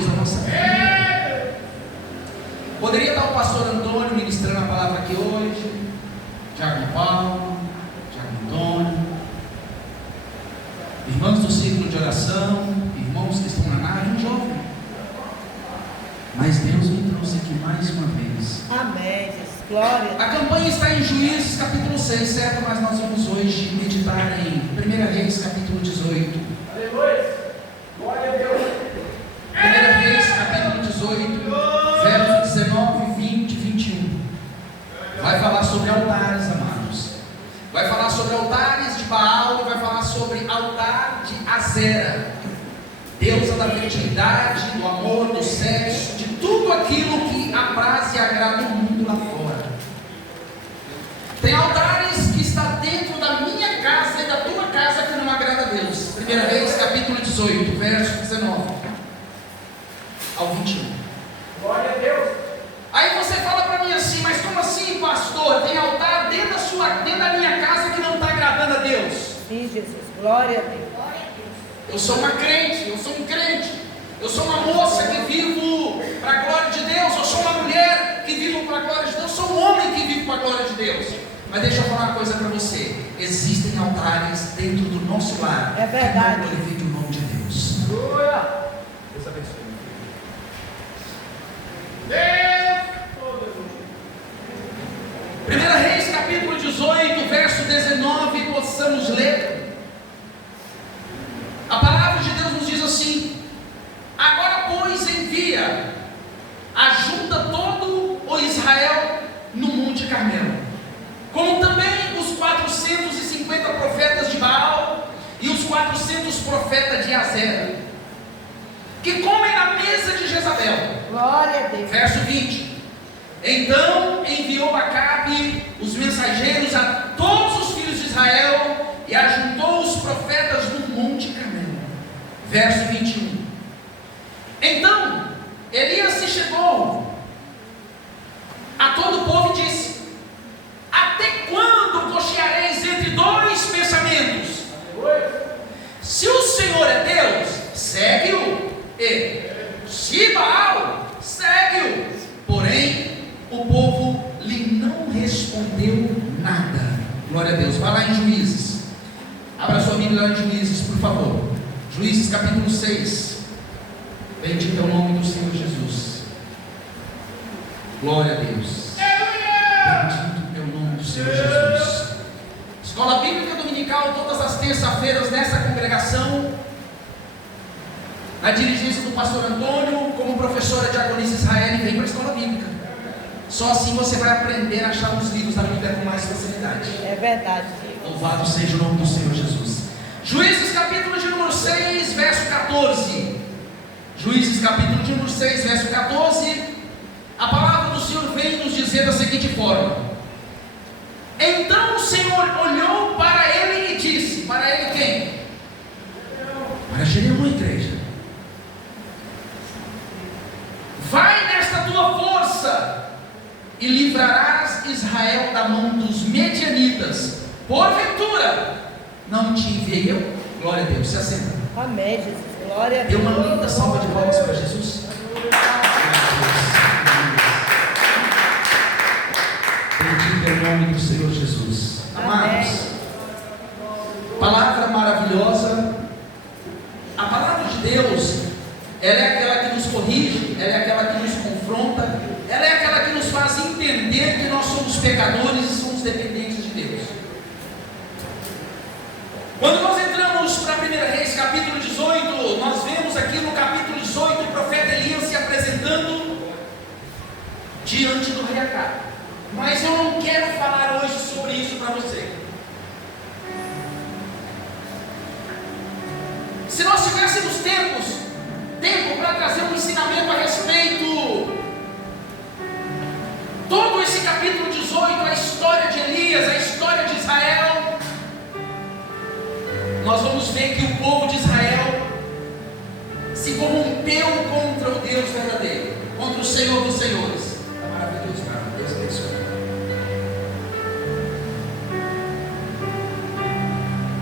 Deus na nossa vida. Poderia estar o pastor Antônio ministrando a palavra aqui hoje, Diácono Paulo, Diácono Antônio, irmãos do círculo de oração, irmãos que estão na nave, um jovem. Mas Deus me trouxe aqui mais uma vez. Amém, Jesus. Glória. A campanha está em Juízes capítulo 6, certo? Mas nós vamos hoje meditar em 1 Reis capítulo 18. Aleluia. Glória a Deus. 1 Reis capítulo 18, versos 19, 20 e 21. Vai falar sobre altares, amados. Vai falar sobre altares de Baal e vai falar sobre altar de Azera, deusa da fertilidade, do amor, do sexo, de tudo aquilo que apraz e agrada o mundo lá fora. Tem altares que está dentro da minha casa e da tua casa que não agrada a Deus. 1 Reis capítulo 18, verso 19 ao 21. Glória a Deus. Aí você fala para mim assim, mas como assim, pastor? Tem altar dentro da minha casa que não está agradando a Deus? Sim, Jesus. Glória a Deus. Eu sou uma crente, eu sou um crente, eu sou uma moça que vivo para a glória de Deus, eu sou uma mulher que vivo para a glória de Deus, eu sou um homem que vive para a glória de Deus. Mas deixa eu falar uma coisa para você: existem altares dentro do nosso lar. É verdade. Que não glorificam o nome de Deus. Aleluia. Deus abençoe. Deus. 1 Reis capítulo 18, verso 19, possamos ler. A palavra de Deus nos diz assim: agora pois envia, ajunta todo o Israel no Monte Carmelo, como também os 450 profetas de Baal e os 400 profetas de Azera, que comem na mesa de Jezabel. Glória a Deus. Verso 20: então enviou Acabe os mensageiros a todos os filhos de Israel e ajuntou os profetas no Monte Carmelo. Verso 21: então Elias se chegou a todo o povo e disse: até quando cocheareis entre dois pensamentos? Se o Senhor é Deus, segue-o, e se Baal, segue-o. Porém o povo lhe não respondeu nada. Glória a Deus. Vai lá em Juízes, abra sua Bíblia lá em Juízes, por favor. Juízes capítulo 6. Bendito é o nome do Senhor Jesus. Glória a Deus. Bendito é o nome do Senhor Jesus. Escola Bíblica Dominical, todas as terças-feiras nessa congregação, na dirigência do pastor Antônio, como professora Diaconisa Israel, vem para a escola bíblica. Só assim você vai aprender a achar os livros da Bíblia com mais facilidade. É verdade. Louvado seja o nome do Senhor Jesus. Juízes capítulo de número 6, verso 14. Juízes capítulo de número 6, verso 14. A palavra do Senhor vem nos dizer da seguinte forma: então o Senhor olhou para ele e disse, para ele quem? Para Jeremoa, igreja. Vai nesta tua força e livrarás Israel da mão dos medianitas. Porventura não te enviei eu? Glória a Deus. Se assenta. Amém, Jesus. Glória a Dê Deus. uma linda salva de palmas para Jesus. Bendito é o nome do Senhor Jesus. Amados, palavra maravilhosa. A palavra de Deus, ela é aquela que nos corrige, ela é aquela que nos confronta, ela é aquela que nos faz entender que nós somos pecadores e somos dependentes de Deus. Quando nós entramos para 1 Reis capítulo 18, nós vemos aqui no capítulo 18 o profeta Elias se apresentando diante do rei Acabe. Mas eu não quero falar hoje sobre isso para você. Se nós tivéssemos tempo para trazer um ensinamento a respeito, todo esse capítulo 18, a história de Elias, a história de Israel, nós vamos ver que o povo de Israel se corrompeu contra o Deus verdadeiro, contra o Senhor dos Senhores. É maravilhoso, cara. Deus abençoe.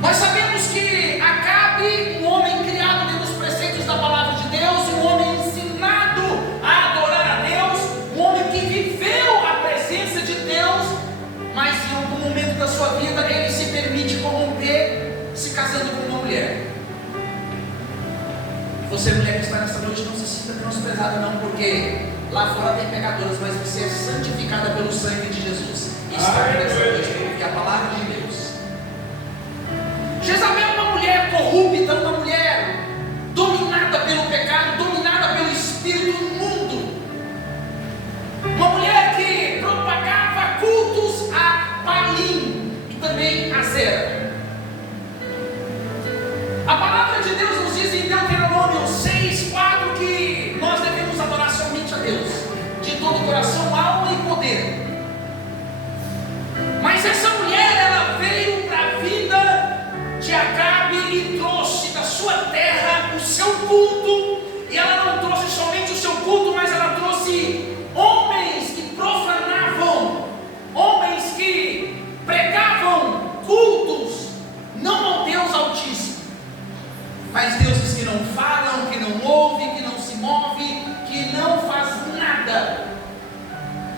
Nós sabemos que Acabe, um homem criado dentro dos preceitos da palavra de Deus, um homem ensinado mulher que está nessa noite, não se sinta menosprezada não, porque lá fora tem pecadoras, mas você é santificada pelo sangue de Jesus. E está aqui nessa noite para ouvir a palavra de Deus. Jezabel é uma mulher corrupta, uma mulher dominada pelo pecado, dominada pelo espírito imundo. Uma mulher que propagava cultos a Baalim e também a Zera. A palavra de Deus nos diz em Deuteronômio 6:4 que nós devemos adorar somente a Deus, de todo o coração, alma e poder. Mas essa mulher, ela veio para a vida de Acabe e trouxe da sua terra o seu culto. E ela não trouxe somente o seu culto, mas ela trouxe homens que profanavam, homens que pregavam cultos, não ao Deus Altíssimo, mas deuses que não falam, que não ouvem, que não se movem, que não fazem nada.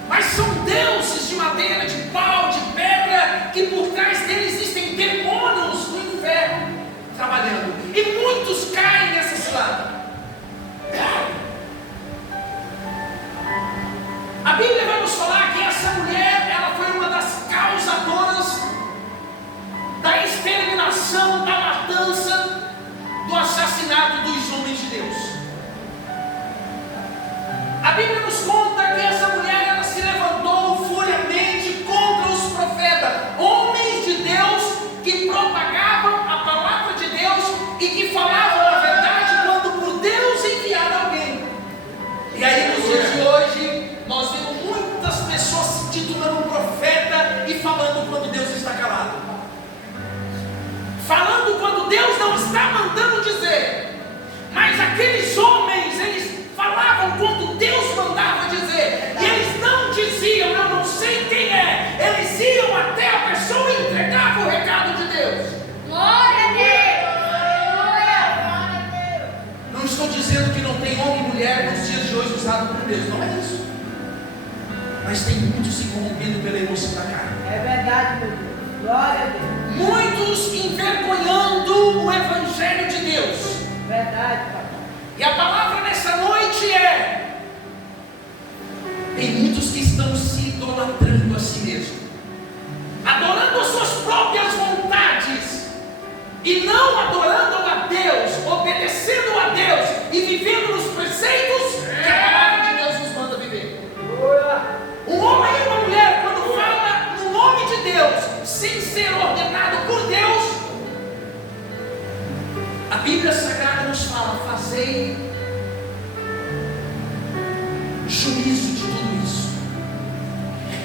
Mas são deuses de madeira, de pau, de pedra, que por trás deles existem demônios do inferno trabalhando. E muitos caem nessa cilada. A Bíblia vai nos falar que essa mulher, ela foi uma das causadoras da exterminação, da matança, do assassinato dos homens de Deus. A Bíblia nos conta que essa mulher, ela se levantou furiosamente contra os profetas, homens de Deus que propagavam a palavra de Deus e que falavam a verdade quando por Deus enviar alguém. E aí nos dias de hoje, nós vemos muitas pessoas se titulando profeta e falando quando Deus está calado. Falando quando Deus não está mandando dizer. Mas aqueles homens, eles falavam quando Deus mandava dizer. E eles não diziam, eu não sei quem é. Eles iam até a pessoa e entregavam o recado de Deus. Glória a Deus! Glória a Deus! Não estou dizendo que não tem homem e mulher nos dias de hoje usado por Deus. Não é isso. Mas tem muitos se corrompendo pela emoção da carne. É verdade, meu Deus. Glória a Deus. Muitos envergonhando o Evangelho de Deus. Verdade, papai. E a palavra nessa noite é: tem muitos que estão se idolatrando a si mesmo, adorando as suas próprias vontades, e não adorando a Deus, obedecendo a Deus e vivendo nos preceitos que a palavra de Deus nos manda viver. Um homem e uma mulher, quando fala no nome de Deus, sem ser ordenado por Deus, a Bíblia Sagrada nos fala: fazei juízo de tudo isso.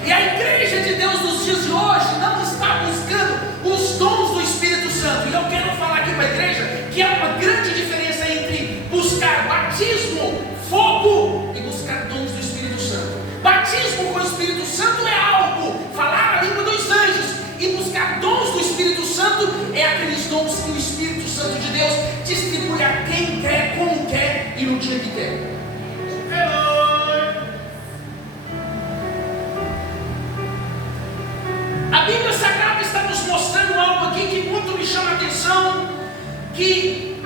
E a igreja de Deus nos dias de hoje não está buscando os dons do Espírito Santo. E eu quero falar aqui para a igreja que há uma grande diferença entre buscar batismo, fogo, e buscar dons do Espírito Santo. Batismo com o Espírito Santo é algo, falar a língua dos anjos. E buscar dons do Espírito Santo é aqueles dons que o Espírito Santo de Deus distribui a quem quer, como quer e no dia que quer. A Bíblia Sagrada está nos mostrando algo aqui que muito me chama a atenção, que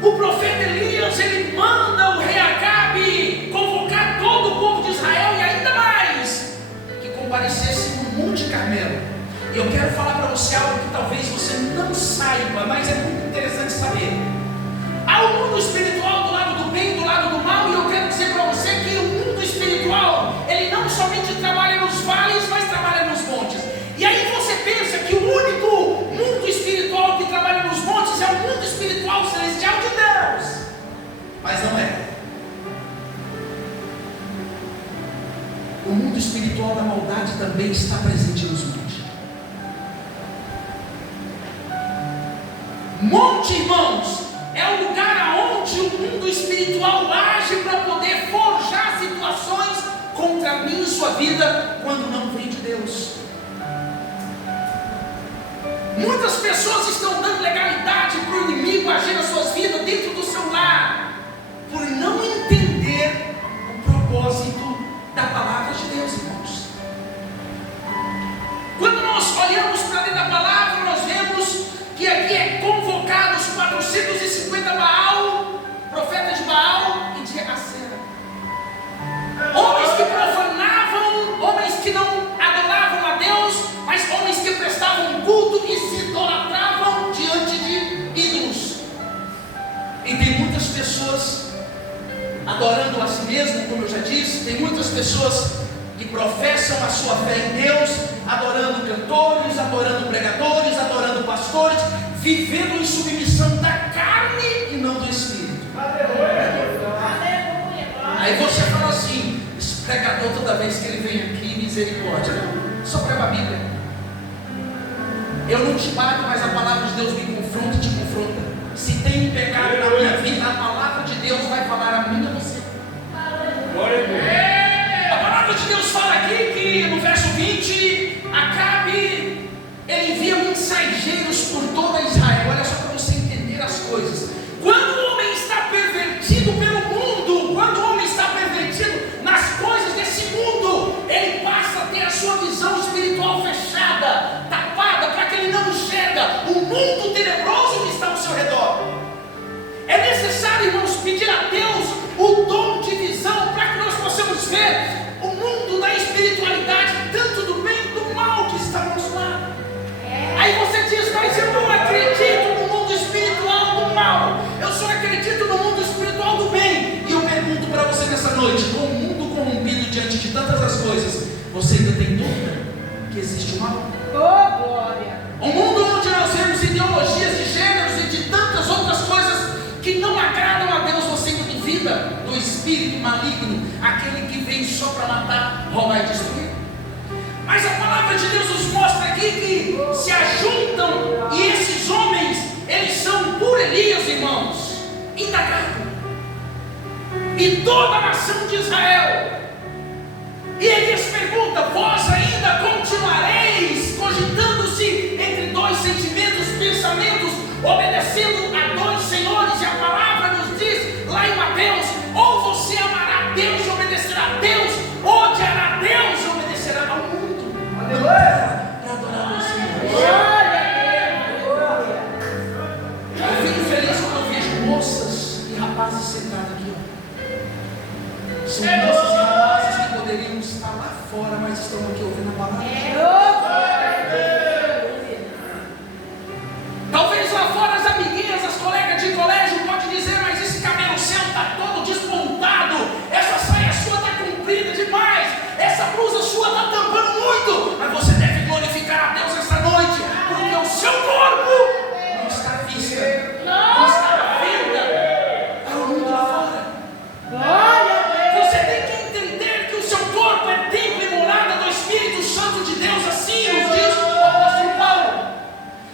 o profeta Elias, ele manda o rei Acabe convocar todo o povo de Israel e ainda mais, que comparecesse no Monte Carmelo. E eu quero falar para você algo que talvez você não saiba, mas é muito interessante saber. Há o mundo espiritual do lado do bem e do lado do mal, e eu quero dizer para você que o mundo espiritual, ele não somente trabalha nos vales, mas trabalha nos montes. E aí você pensa que o único mundo espiritual que trabalha nos montes é o mundo espiritual celestial de Deus. Mas não é. O mundo espiritual da maldade também está presente nos montes. Monte, irmãos, é o lugar onde o mundo espiritual age para poder forjar situações contra mim e sua vida quando não vem de Deus. Muitas pessoas estão dando legalidade para o inimigo agir nas suas vidas dentro do seu lar, por não entender o propósito da palavra de Deus, irmãos. Quando nós olhamos para dentro da palavra, nós vemos que aqui é convocados 450 Baal, profetas de Baal, adorando a si mesmo, como eu já disse. Tem muitas pessoas que professam a sua fé em Deus, adorando cantores, adorando pregadores, adorando pastores, vivendo em submissão da carne e não do Espírito. Aí você fala assim: esse pregador, toda vez que ele vem aqui, misericórdia. Não, só prega a Bíblia. Eu não te bato, mas a palavra de Deus me confronta e te confronta. Se tem pecado na minha vida, a palavra de Deus vai falar a mim e a você. Glória a Deus. A palavra de Deus fala aqui que no verso 20, Acabe, ele envia mensageiros por toda Israel. Olha só para você entender as coisas. Quando o homem está pervertido pelo mundo, quando o homem está pervertido nas coisas desse mundo, ele passa a ter a sua visão espiritual fechada, tapada, para que ele não enxerga o mundo tenebroso que está ao seu redor. É necessário, irmãos, pedir a Deus o dom de visão para que nós possamos ver o mundo da espiritualidade, tanto do bem e do mal que está ao nosso lado. Aí você diz: mas eu não acredito no mundo espiritual do mal, eu só acredito no mundo espiritual do bem. E eu pergunto para você nessa noite: com o mundo corrompido diante de tantas as coisas, você ainda tem dúvida que existe o mal? Oh, glória! Um mundo onde nós vemos ideologias de gêneros e de tantas outras coisas que não agradam a Deus, você ainda duvida do espírito maligno, aquele que vem só para matar, roubar e destruir? Mas a palavra de Deus nos mostra aqui que se ajuntam, e esses homens, eles são por Elias, irmãos, indagados, e toda a nação de Israel. E Elias pergunta: vós ainda continuareis cogitando-se entre dois sentimentos, pensamentos, obedecendo a dois senhores? E a palavra nos diz lá em Mateus: ou você amará Deus e obedecerá a Deus, ou odiará a Deus e obedecerá ao mundo. Aleluia! Para adorar o Senhor. Eu fico feliz quando eu vejo moças e rapazes sentados aqui, ó. São moças e rapazes que poderiam estar lá fora, mas estão aqui ouvindo a palavra. Talvez lá fora as amiguinhas, as colegas de colégio podem dizer: mas esse cabelo seu está todo despontado, essa saia sua está comprida demais, essa blusa sua está tampando muito. Mas você deve glorificar a Deus essa noite, porque o seu corpo não está à vista, não está à venda para o mundo lá fora. Você tem que entender que o seu corpo é templo e morada do Espírito Santo de Deus, assim nos diz o apóstolo Paulo.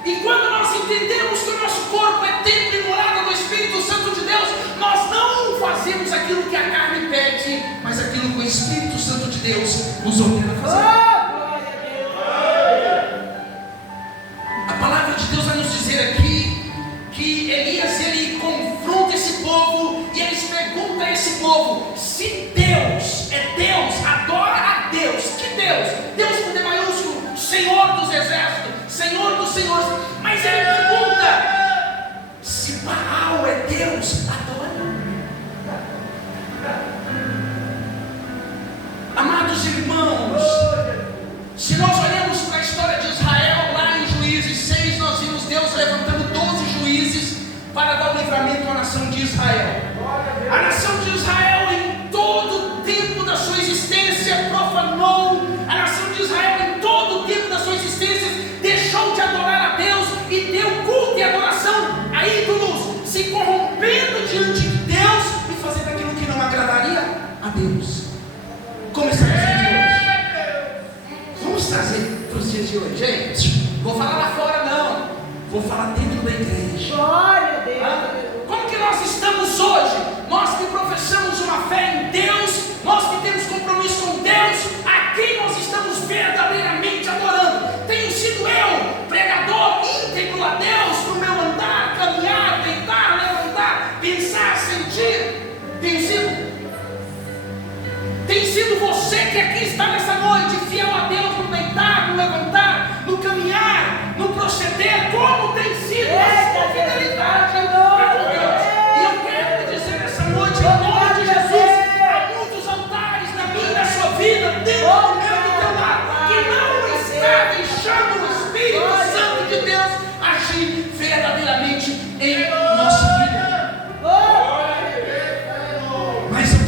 E quando nós entendemos que o nosso corpo é templo e morada do Espírito Santo de Deus, nós não fazemos aquilo que a carne pede, mas aquilo que o Espírito Santo de Deus nos ordena fazer. A palavra de Deus vai nos dizer aqui que Elias, ele confronta esse povo e eles perguntam a esse povo: se Deus é Deus, adora a Deus. Que Deus? Deus com D maiúsculo, Senhor dos exércitos, Senhor dos senhores. Mas ele pergunta: se Baal é Deus, adora. Amados irmãos, se nós olhamos para a história de Israel, lá em Juízes 6, nós vimos Deus levantando 12 juízes para dar o livramento à nação de Israel. A nação de Israel, em todo o tempo da sua existência, profanou. A nação de Israel, em todo o tempo da sua existência, deixou de adorar a Deus e deu culto e adoração a ídolos, se corrompendo diante de Deus e fazendo aquilo que não agradaria a Deus. Como está nos dias de hoje? Vamos trazer para os dias de hoje, gente. Vou falar lá fora, não. Vou falar dentro da igreja. Glória a Deus. Como que nós estamos hoje? Nós que professamos uma fé em Deus, nós que temos compromisso com Deus, a quem nós estamos verdadeiramente adorando? Tenho sido eu, pregador íntegro a Deus, no meu andar, caminhar, deitar, levantar, pensar, sentir? Tem sido você que aqui está nessa noite, fiel a Deus no deitar, no levantar, no caminhar, no proceder? Como tem sido a sua fidelidade para com Deus? E eu quero te dizer nessa noite, em nome de Jesus, há muitos altares na minha e na sua vida, dentro do meu e do teu lar, que não está deixando o Espírito Santo de Deus agir verdadeiramente em nossa vida. Mas eu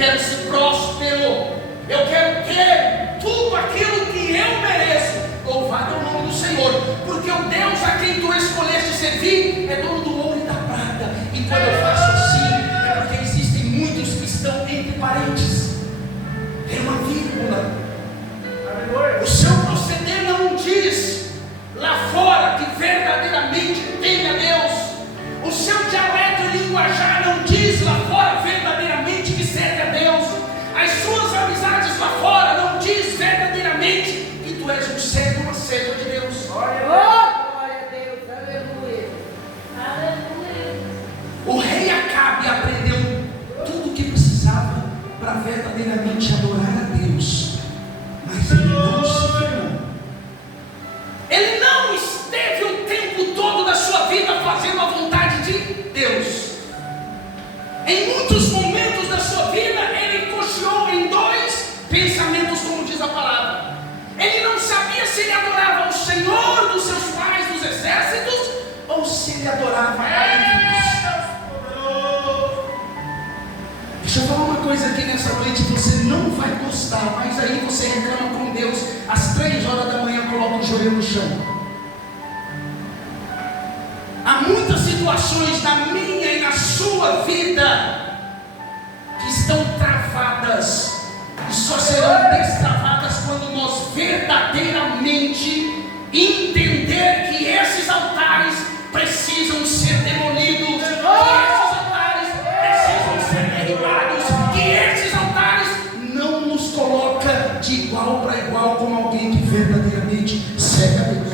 quero ser próspero, eu quero ter tudo aquilo que eu mereço. Louvado é o nome do Senhor, porque o Deus a quem tu escolheste servir é dono do ouro e da prata. E quando eu faço assim, é porque existem muitos que estão entre parênteses. É uma vírgula. O seu proceder não diz lá fora que verdadeiramente teme a Deus. O seu dialeto e linguajar não diz lá fora verdadeiramente que serve a Deus. As suas amizades lá fora não diz verdadeiramente que tu és um servo, uma serva de Deus. Glória a Deus, aleluia. O rei Acabe aprendeu tudo o que precisava para verdadeiramente adorar a Deus, mas ele não se firmou. Ele não esteve o tempo todo da sua vida fazendo a vontade de Deus. Em muitos momentos da sua vida, ele cocheou em dois pensamentos, como diz a palavra. Ele não sabia se ele adorava o Senhor dos seus pais dos exércitos, ou se ele adorava a ídolos. Deixa eu falar uma coisa aqui nessa noite, você não vai gostar, mas aí você reclama com Deus, às 3 horas da manhã coloca o joelho no chão. Há muitas situações na minha e na sua vida que estão travadas, e só serão destravadas quando nós verdadeiramente entender que esses altares precisam ser demolidos, que esses altares precisam ser derribados, que esses altares não nos coloca de igual para igual como alguém que verdadeiramente serve a Deus.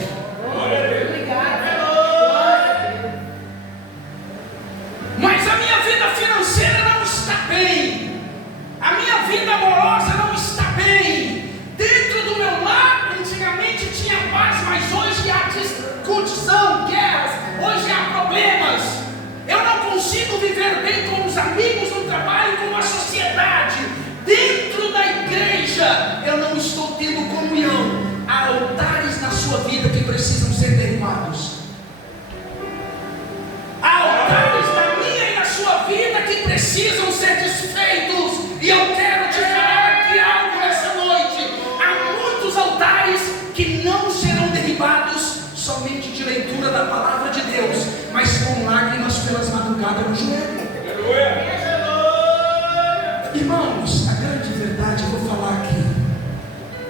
Mas a minha vida financeira não está bem, a minha vida amorosa não está bem. Dentro do meu lar, antigamente tinha paz, mas hoje há discussão, guerras, hoje há problemas. Eu não consigo viver bem com os amigos no trabalho, com a sociedade. Dentro da igreja, eu não estou tendo comunhão. Há altares na sua vida que precisam ser derribados. Há altares na minha e na sua vida que precisam ser desfeitos. E eu quero te falar aqui algo nessa noite. Há muitos altares que não serão derribados somente de leitura da palavra de Deus, mas com lágrimas pelas madrugadas no joelho. Irmãos, a grande verdade eu vou falar aqui.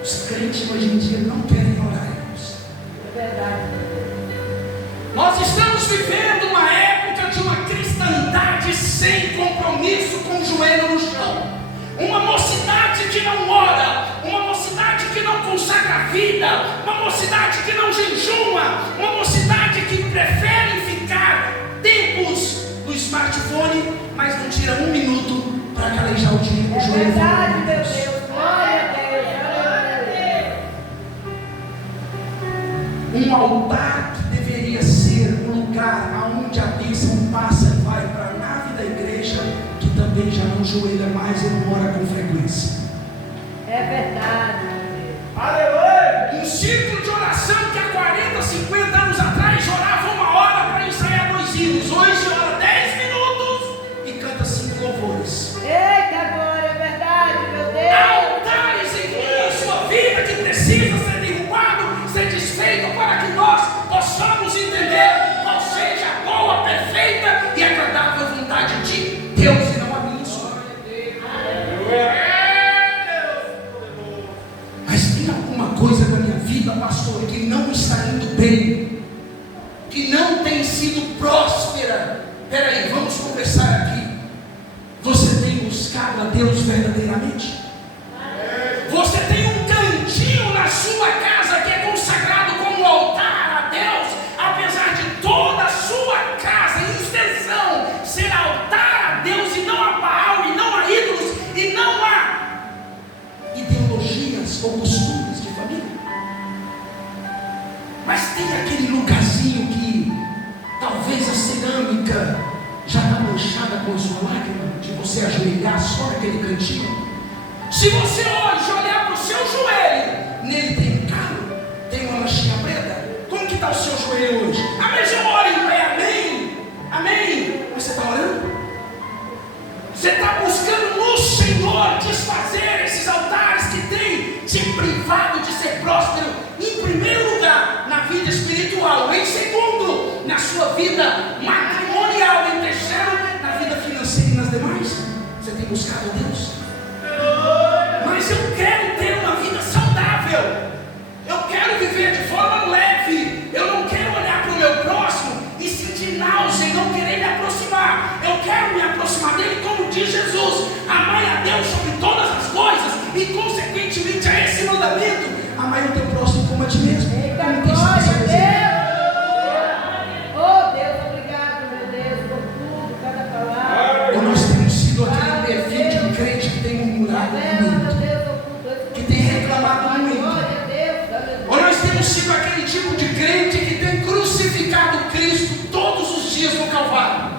Os crentes hoje em dia não querem orar, irmãos. É verdade. Nós estamos vivendo uma época de uma cristandade sem compromisso, com o joelho no chão. Uma mocidade que não ora, uma mocidade que não consagra a vida, uma mocidade que não jejuma, uma mocidade que prefere ficar tempos no smartphone, mas não tira 1 minuto para calejar o dia com o joelho. É verdade, meu Deus, glória a Deus, aleluia. Um altar que deveria ser um lugar onde a bênção passa e vai para a nave da igreja, que também já não joelha mais e não ora com frequência. É verdade. Aleluia! Um círculo de oração que há 40, 50 anos atrás orava 1 hora para ensaiar 2 hinos. Hoje ora 10 minutos e canta 5 louvores. Eita glória, é verdade, meu Deus. Há altares em minha e sua vida que precisa ser derrubado, ser desfeito, para que nós possamos entender qual seja a boa, perfeita e agradável vontade de Deus e não a minha e sua. Mas tem alguma coisa na minha vida, pastor, que não está indo bem, que não tem sido próspera. Peraí, vamos conversar aqui. Você tem buscado a Deus verdadeiramente? Você tem um cantinho na sua casa que é consagrado como altar a Deus, apesar de toda a sua casa em extensão ser altar a Deus e não a Baal, e não a ídolos, e não a ideologias ou costumes de família. Mas tem aquele lugarzinho que talvez a cerâmica já está manchada com a sua lágrima, de você ajoelhar só naquele cantinho. Se você hoje olhar para o seu joelho, nele tem um calo, tem uma manchinha preta. Como que está o seu joelho hoje? Ah, mas eu oro em pé, amém? Amém? Mas você está orando? Você está buscando no Senhor próspero, em primeiro lugar, na vida espiritual, em segundo, na sua vida matrimonial, em terceiro, na vida financeira e nas demais? Você tem buscado a Deus? Mas eu quero ter uma vida saudável, eu quero viver de forma leve, eu não quero olhar para o meu próximo e sentir náusea e não querer me aproximar. Eu quero me aproximar dele, como diz Jesus: amai a Deus sobre todas as coisas e consequentemente a esse mandamento: amai o teu próximo como a ti mesmo. Eita, Como glória disse a Jesus. Deus! Oh Deus, obrigado, meu Deus, por tudo, cada palavra. Ou nós temos sido aquele perfil de crente que tem murmurado muito, que tem reclamado muito. Ou nós temos sido aquele tipo de crente que tem crucificado Cristo todos os dias no Calvário.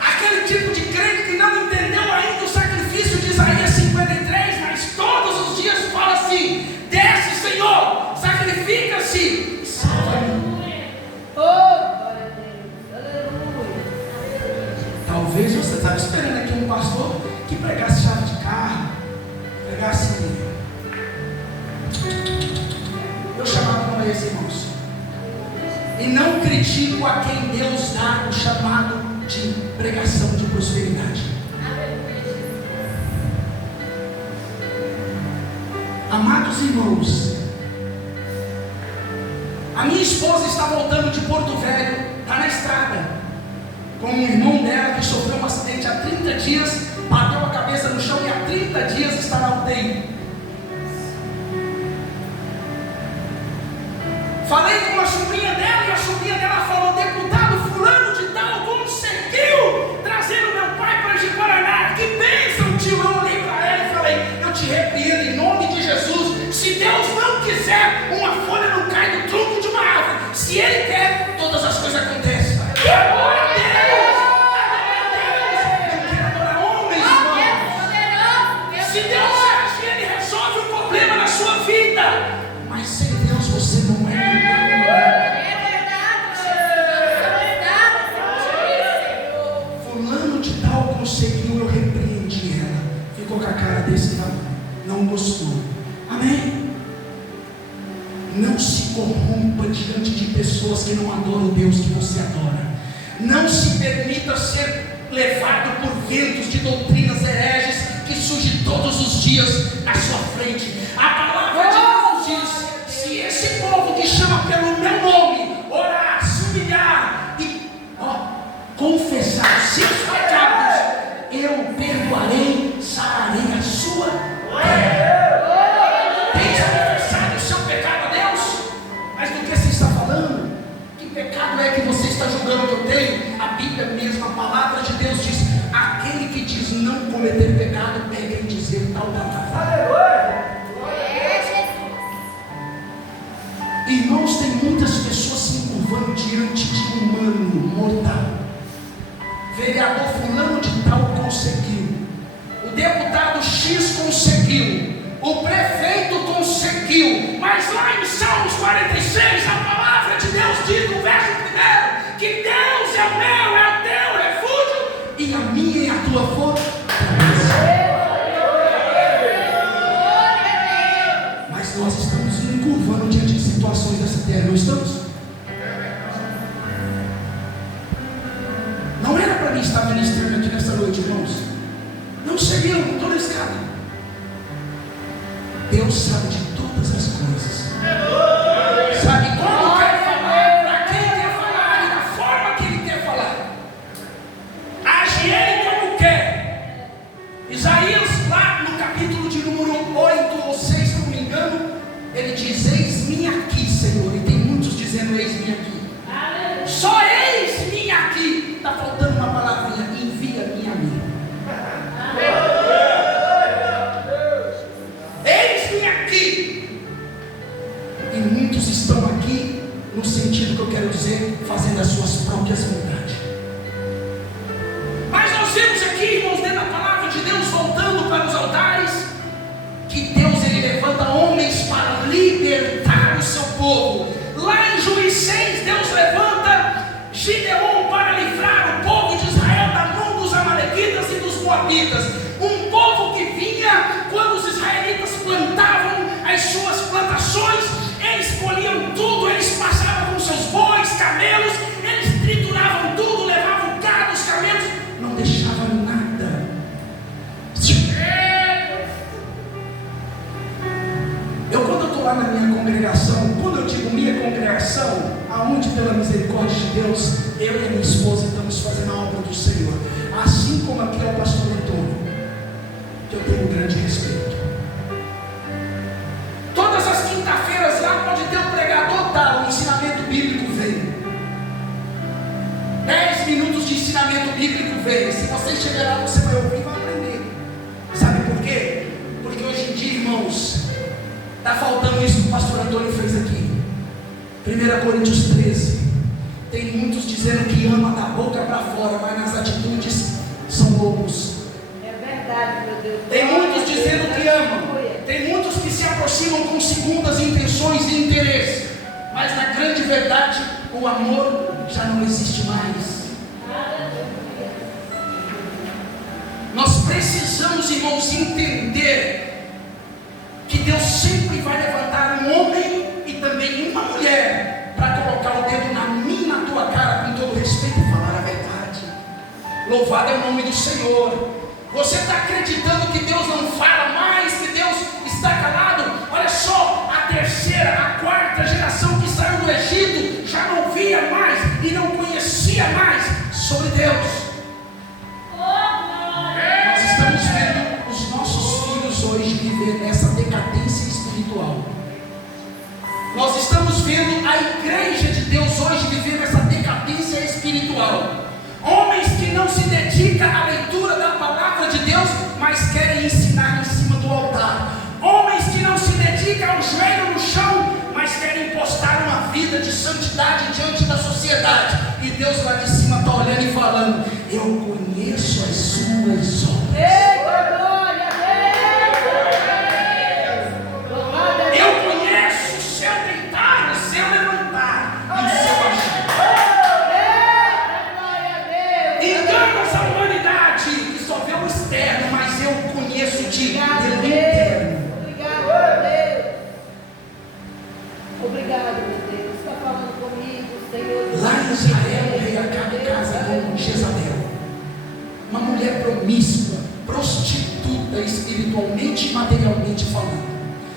Aquele tipo de crente que não entendeu ainda o sacrifício de Isaías 53, mas todos os dias fala assim: desce, Senhor, sacrifica-se e salva-me. Oh, glória a Deus, aleluia. Talvez você estava esperando aqui um pastor que pregasse chave de carro, pregasse. Meu chamado não é esse, irmãos. E não critico a quem Deus dá o chamado de pregação de prosperidade. Amados irmãos, a minha esposa está voltando de Porto Velho, está na estrada, com um irmão dela que sofreu um acidente há 30 dias, bateu a cabeça no chão e há 30 dias está na UTI. Falei com a sobrinha dela e a sobrinha dela falou: deputado fulano de tal conseguiu trazer o meu pai para Ji-Paraná. Que bênção, tio. Eu olhei para ela e falei: eu te repreendo em nome de Jesus. Se Deus não quiser, uma folha não cai do tronco de uma árvore. Se Ele quer, todas as coisas acontecem. Glória a Deus! Eu quero adorar homens, irmãos. Se Deus age, Ele resolve o problema na sua vida. Mas sem Deus você não é. Fulano de tal conseguiu, eu repreendi ela. Ficou com a cara desse lado, não gostou. Amém? Não se corrompa diante de pessoas que não adoram o Deus que você adora. Não se permita ser levado por ventos de doutrinas hereges que surgem todos os dias na sua frente. A palavra de Deus diz: se esse povo que chama pelo meu nome orar, se humilhar e confessar os seus pecados, eu perdoarei, sararei a sua terra. Tem já confessado o seu pecado a Deus? Mas do que você está falando? Que pecado é que você está julgando que eu tenho? A Bíblia mesma, a palavra de Deus diz: aquele que diz não cometer pecado, pega em dizer tal palavra. Irmãos, tem muitas pessoas se encurvando diante de um humano mortal. Vereador fulano de tal conseguiu, o deputado X conseguiu, o prefeito conseguiu, mas lá em Salmos 46, a palavra de Deus diz no verso 1 que Deus é o meu, é o teu refúgio e a minha e a tua fortaleza. Mas nós estamos nos encurvando diante de situações dessa terra, não estamos? Não era para mim estar ministrando aqui nessa noite, irmãos. Não cheguei, eu não estou na escada. Deus sabe de todas as coisas. Sabe como quer falar, para quem quer falar e da forma que Ele quer falar. Age Ele como quer. Isaías, lá no capítulo de número 8 ou 6, se não me engano, ele diz: eis-me aqui, Senhor. E tem muitos dizendo: eis-me aqui. Só eis-me aqui. Está faltando uma palavrinha: envia-me a mim. Eis-me aqui. E muitos estão aqui no sentido que eu quero dizer, fazendo as suas próprias vontades. Mas nós vemos aqui, irmãos, dentro da palavra de Deus, voltando para os altares, que Deus ele levanta homens para libertar o seu povo. Lá em Juízes 6, Deus levanta Gideon para livrar o povo de Israel da mão dos amalequitas e dos moabitas. Um povo que vinha quando os israelitas plantavam as suas plantações congregação, quando eu digo minha congregação, aonde pela misericórdia de Deus, eu e a minha esposa estamos fazendo a obra do Senhor, assim como aqui é o pastor Antônio, que eu tenho um grande respeito. Todas as quinta-feiras lá pode ter um pregador tal, o ensinamento bíblico veio. 10 minutos de ensinamento bíblico veio. Se você chegar lá, você vai ouvir e vai aprender. Sabe por quê? Porque hoje em dia, irmãos, está faltando isso que o pastor Antônio fez aqui. 1 Coríntios 13. Tem muitos dizendo que ama da boca para fora, mas nas atitudes são lobos. É verdade, meu Deus. Tem muitos dizendo que amam. Tem muitos que se aproximam com segundas intenções e interesses. Mas na grande verdade, o amor já não existe mais. Nós precisamos, irmãos, entender que Deus sempre vai levantar um homem e também uma mulher para colocar o dedo na minha e na tua cara, com todo respeito, e falar a verdade. Louvado é o nome do Senhor. Você está acreditando que Deus não fala mais, que Deus está calado? Olha só, a terceira, a quarta geração que saiu do Egito já não via mais e não conhecia mais sobre Deus. Nós estamos vendo os nossos filhos hoje viver nessa decadência espiritual. Nós estamos vendo a igreja de Deus hoje viver nessa decadência espiritual. Homens que não se dedicam à leitura da palavra de Deus, mas querem ensinar em cima do altar. Homens que não se dedicam ao joelho no chão, mas querem postar uma vida de santidade diante da sociedade. E Deus lá de cima está olhando e falando: eu conheço as suas obras. Eu conheço o seu deitar, o seu levantar e o seu agir. Enganas a humanidade que só vê o externo, mas eu conheço-te pelo interno. Obrigado, meu Deus. Está falando comigo, Senhor. Lá em Israel, o rei Acabe casa com Jezabel, uma mulher promíscua, prostituta espiritualmente e materialmente falando,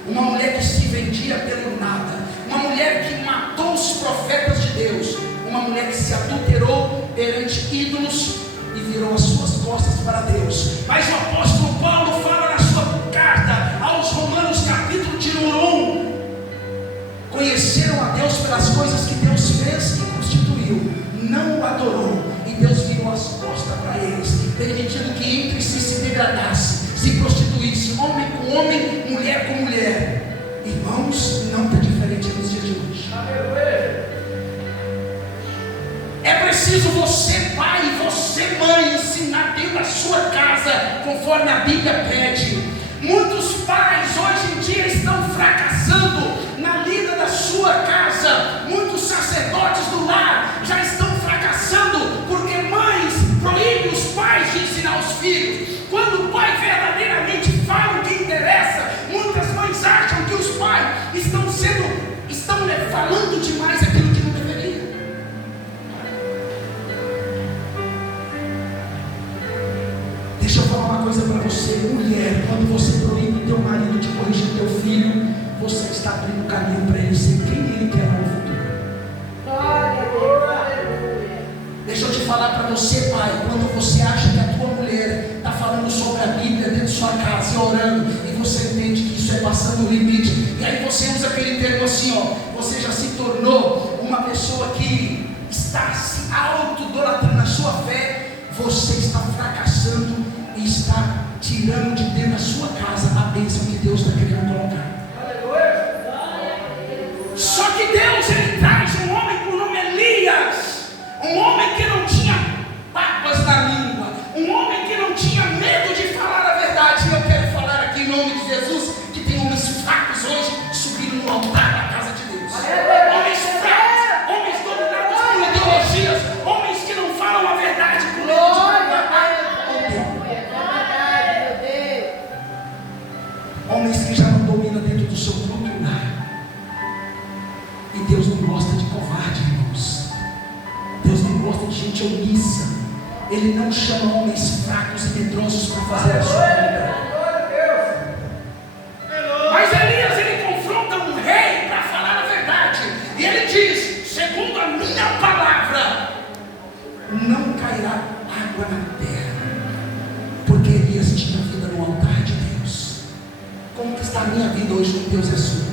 uma mulher que se vendia pelo nada, uma mulher que matou os profetas de Deus, uma mulher que se adulterou perante ídolos e virou as suas costas para Deus. Mas o apóstolo Paulo fala na sua carta aos Romanos, capítulo de número 1: conheceram a Deus pelas coisas que Deus fez e constituiu, não o adorou, e Deus virou as costas para eles, permitindo que entre si se degradasse, se prostituísse, homem com homem, mulher com mulher. Irmãos, não está diferente nos dias de hoje. É preciso você, pai, e você, mãe, ensinar dentro da sua casa, conforme a Bíblia pede. Muitos pais hoje em dia estão fracassando na lida da sua casa. Muitos sacerdotes do lar já estão fracassando porque mães proíbem os pais de ensinar os filhos. Quando o pai verdadeiramente fala o que interessa, muitas mães acham que os pais estão falando demais aquilo que não deveria. Deixa eu falar uma coisa para você, mulher. Quando você proíbe teu marido de corrigir teu filho, você está abrindo o caminho para ele ser quem ele quer no futuro. Deixa eu te falar para você, pai. Quando você acha que a tua mulher está falando sobre a Bíblia dentro de sua casa e orando, e você entende que isso é passando o limite, e aí você usa aquele termo assim, ó, você já se tornou uma pessoa que está se auto-idolatrando na sua fé, você está fracassando e está tirando de dentro da sua casa a bênção que Deus está querendo colocar. Só que Deus, ele traz um homem por nome Elias, um homem que não tinha papas na língua, um homem que não tinha medo de falar a verdade. E eu quero falar aqui em nome de Jesus que tem homens fracos hoje subindo no altar da casa de Deus. Homens fracos, homens dominados por ideologias, homens que não falam a verdade por medo de homens que já não dominam dentro do seu próprio lar. E Deus não gosta de covarde, irmãos. Deus não gosta de gente omissa. Ele não chama homens fracos e medrosos para fazer a sua obra. Mas Elias, ele confronta um rei para falar a da minha vida hoje com Deus é sua.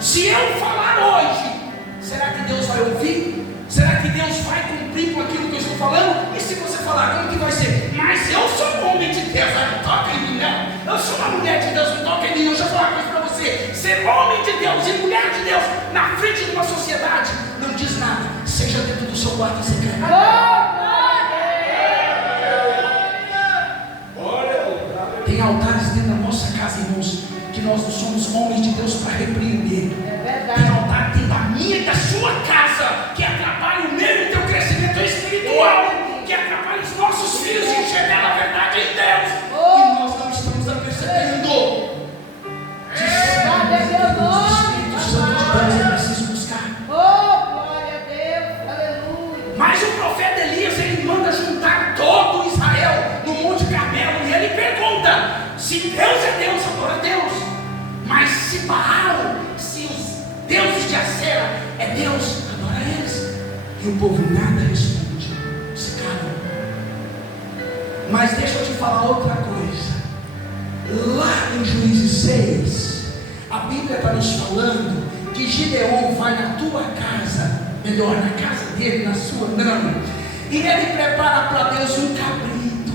Se eu falar hoje, será que Deus vai ouvir? Será que Deus vai cumprir com aquilo que eu estou falando? E se você falar, como que vai ser? Mas eu sou homem de Deus, não toca em mim não. Eu sou uma mulher de Deus, não toca em mim. Eu já vou falar uma coisa para você. Ser homem de Deus e mulher de Deus na frente de uma sociedade não diz nada. Seja dentro do seu quarto secreto. Tem altares dentro da nossa casa, irmãos, que nós não somos homens de Deus para repreender. Tem altar dentro da minha e da sua casa que atrapalha o meu e o teu crescimento espiritual, que atrapalha os nossos filhos de enxergar a verdade em Deus. E nós não estamos apercebendo. O Espírito Santo de Deus é preciso buscar. Glória a Deus, aleluia. Mas o profeta Elias, ele manda juntar todo Israel no Monte Carmelo. E ele pergunta: se Deus é Deus, adora Deus. Mas se Baal, se os deuses de Acera é Deus, adora eles. E o povo nada responde, se calam. Mas deixa eu te falar outra coisa. Lá em Juízes 6, a Bíblia está nos falando que Gideon vai na tua casa, melhor, na casa dele, na sua não, e ele prepara para Deus um cabrito,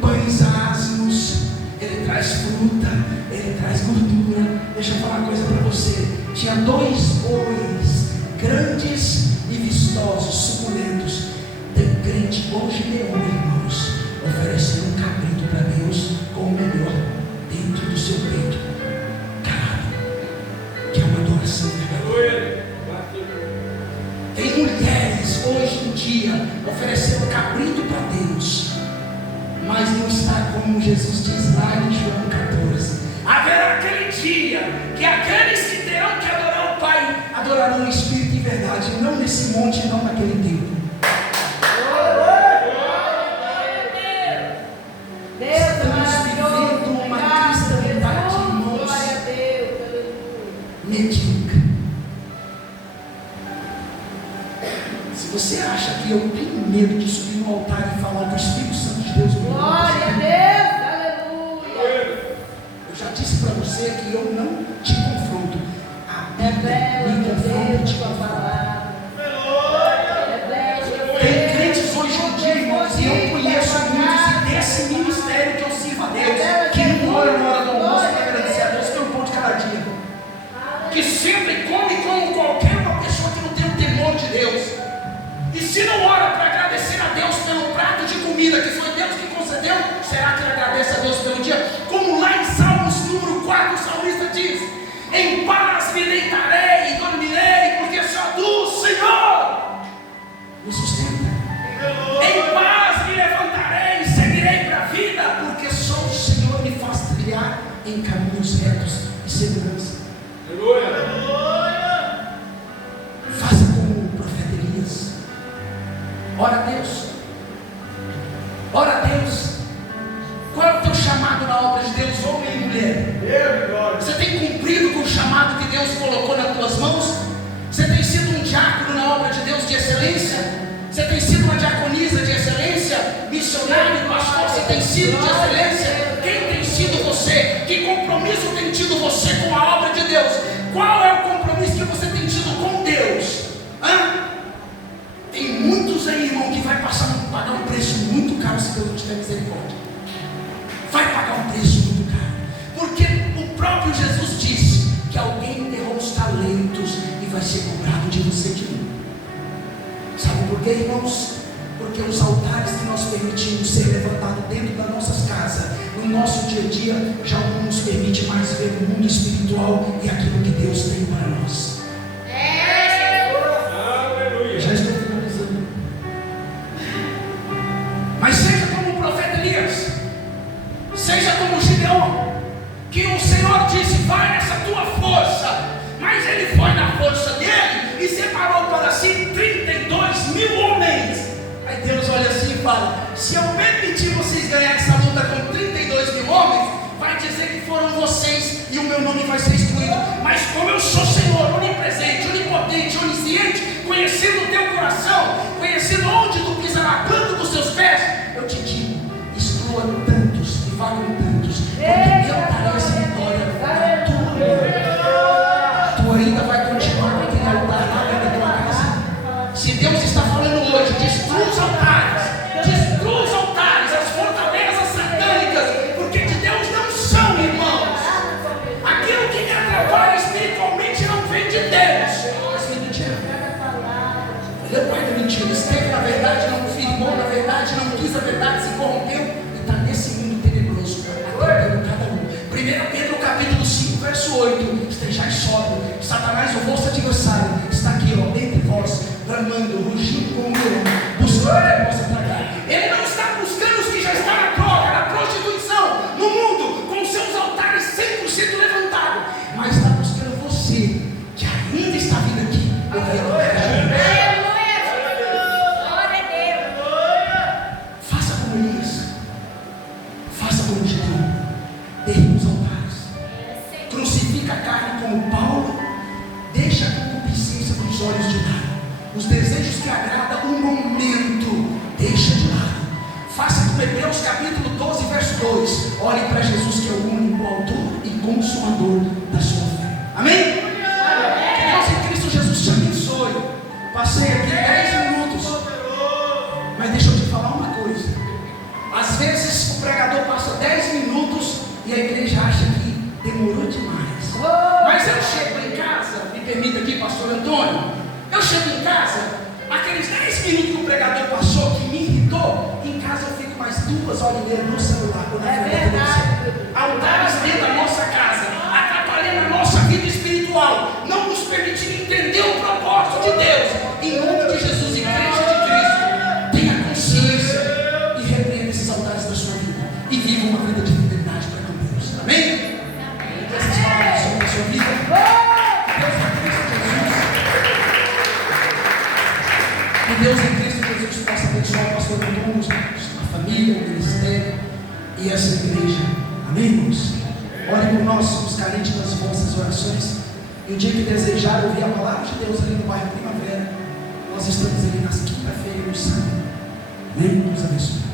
pães asmos, ele traz fruta, ele traz gordura. Deixa eu falar uma coisa para você. Tinha 2 bois grandes e vistosos, suculentos. Tem crente igual Gideon, irmãos, oferecendo um cabrito para Deus com o melhor dentro do seu peito, calado, que é uma adoração verdadeira. Tem mulheres hoje em dia oferecendo cabrito para Deus, mas não está como Jesus diz lá em João 14. Haverá aquele dia que aqueles que terão que adorar o Pai adorarão o Espírito em verdade, não nesse monte, não naquele tempo. Estamos vivendo uma cristandade, irmãos, medíocre. Se você acha que eu tenho medo de subir no altar e falar do Espírito Santo de Deus, Glória a Deus, aleluia. eu já disse para você que eu não te confronto. A Bíblia me confronta e te confronta. Tem crentes hoje em dia, irmãos, e eu conheço muitos desse ministério que eu sirvo a Deus, que não ora na hora do almoço para agradecer a Deus pelo pão de cada dia, que senta e come como qualquer uma pessoa que não tem o temor de Deus. E se não ora para agradecer a Deus pelo prato de comida que foi Deus que concedeu, será que ele agradece a Deus pelo dia? Como lá em Salmos número 4, o salmista diz: em paz me deitarei e dormirei, porque só tu, Senhor, me sustenta. Em paz me levantarei e seguirei para a vida, porque só o Senhor me faz trilhar em caminhos retos e segurança. Faça como o profeta Elias. Ora a Deus. Ora a Deus. Qual é o teu chamado na obra de Deus, homem e mulher? Você tem cumprido com o chamado que Deus colocou nas tuas mãos? Você tem sido um diácono na obra de Deus de excelência? Você tem sido uma diaconisa de excelência? Missionário, pastor, você tem sido de excelência? Quem tem sido você? Que compromisso tem tido você com a obra de Deus? Qual é o compromisso que você tem tido com Deus? Tem muitos aí, irmão, que vai pagar um preço muito caro se Deus não tiver misericórdia. Vai pagar um preço muito caro, porque o próprio Jesus disse que alguém enterrou os talentos e vai ser cobrado de você de mim. Sabe por quê, irmãos? Porque os altares que nós permitimos ser levantados dentro das nossas casas, no nosso dia a dia, já não nos permite mais ver o mundo espiritual e aquilo que Deus tem para nós. Já estou finalizando. Mas seja como o profeta Elias, seja como Gideon, que o Senhor disse: vai nessa tua força, mas ele foi na força dele e separou para si 32.000 homens. Aí Deus olha assim e fala: se eu permitir vocês ganhar essa luta com 32.000 homens, vai dizer que foram vocês e o meu nome vai ser excluído. Mas como eu sou Senhor, onipresente, onipotente, onisciente, conhecendo o teu coração, conhecendo onde tu pisará a planta dos teus pés, eu te digo: exclua tantos e vá com tantos, porque eu darei essa vitória na tua bramando, rugindo como um leão, buscando quem possa tragar. Ele não está buscando os que já estão na droga, na prostituição, no mundo, com seus altares 100% levantados, mas está buscando você, que ainda está vindo aqui. Eu quero faça como Elias, faça como Gideão, derriba os altares, crucifica a carne como Paulo, deixa a concupiscência dos olhos de lado, os desejos que agradam um momento, deixa de lado. Faça como Hebreus capítulo 12, verso 2. Olhe para Jesus, que é o único autor e consumador da sua fé. Amém? Que Deus em Cristo Jesus te abençoe. Passei aqui 10 minutos, mas deixa eu te falar uma coisa. Às vezes o pregador passa 10 minutos e a igreja acha que demorou demais. Mas eu chego em casa, me permita aqui, pastor Antônio, eu chego em casa, aqueles 10 minutos que o pregador passou, que me irritou, em casa eu fico mais 2 horas e meia no celular, ou na televisão. Altares dentro da nossa casa, atrapalhando a nossa vida espiritual, não nos permitindo entender o propósito de Deus. Em nome de Jesus, igreja de Cristo, tenha consciência e repreenda esses altares da sua vida e viva uma vida de fidelidade para com Deus. Amém? Essas palavras sobre a sua vida. Que Deus em Cristo Jesus possa abençoar o pastor Antônio, a família, o ministério e essa igreja. Amém, irmãos? Ore por nós, somos carentes das vossas orações. E o dia que desejar ouvir a palavra de Deus ali no bairro Primavera, nós estamos ali nas quinta-feiras no sábado. Amém? Deus abençoe.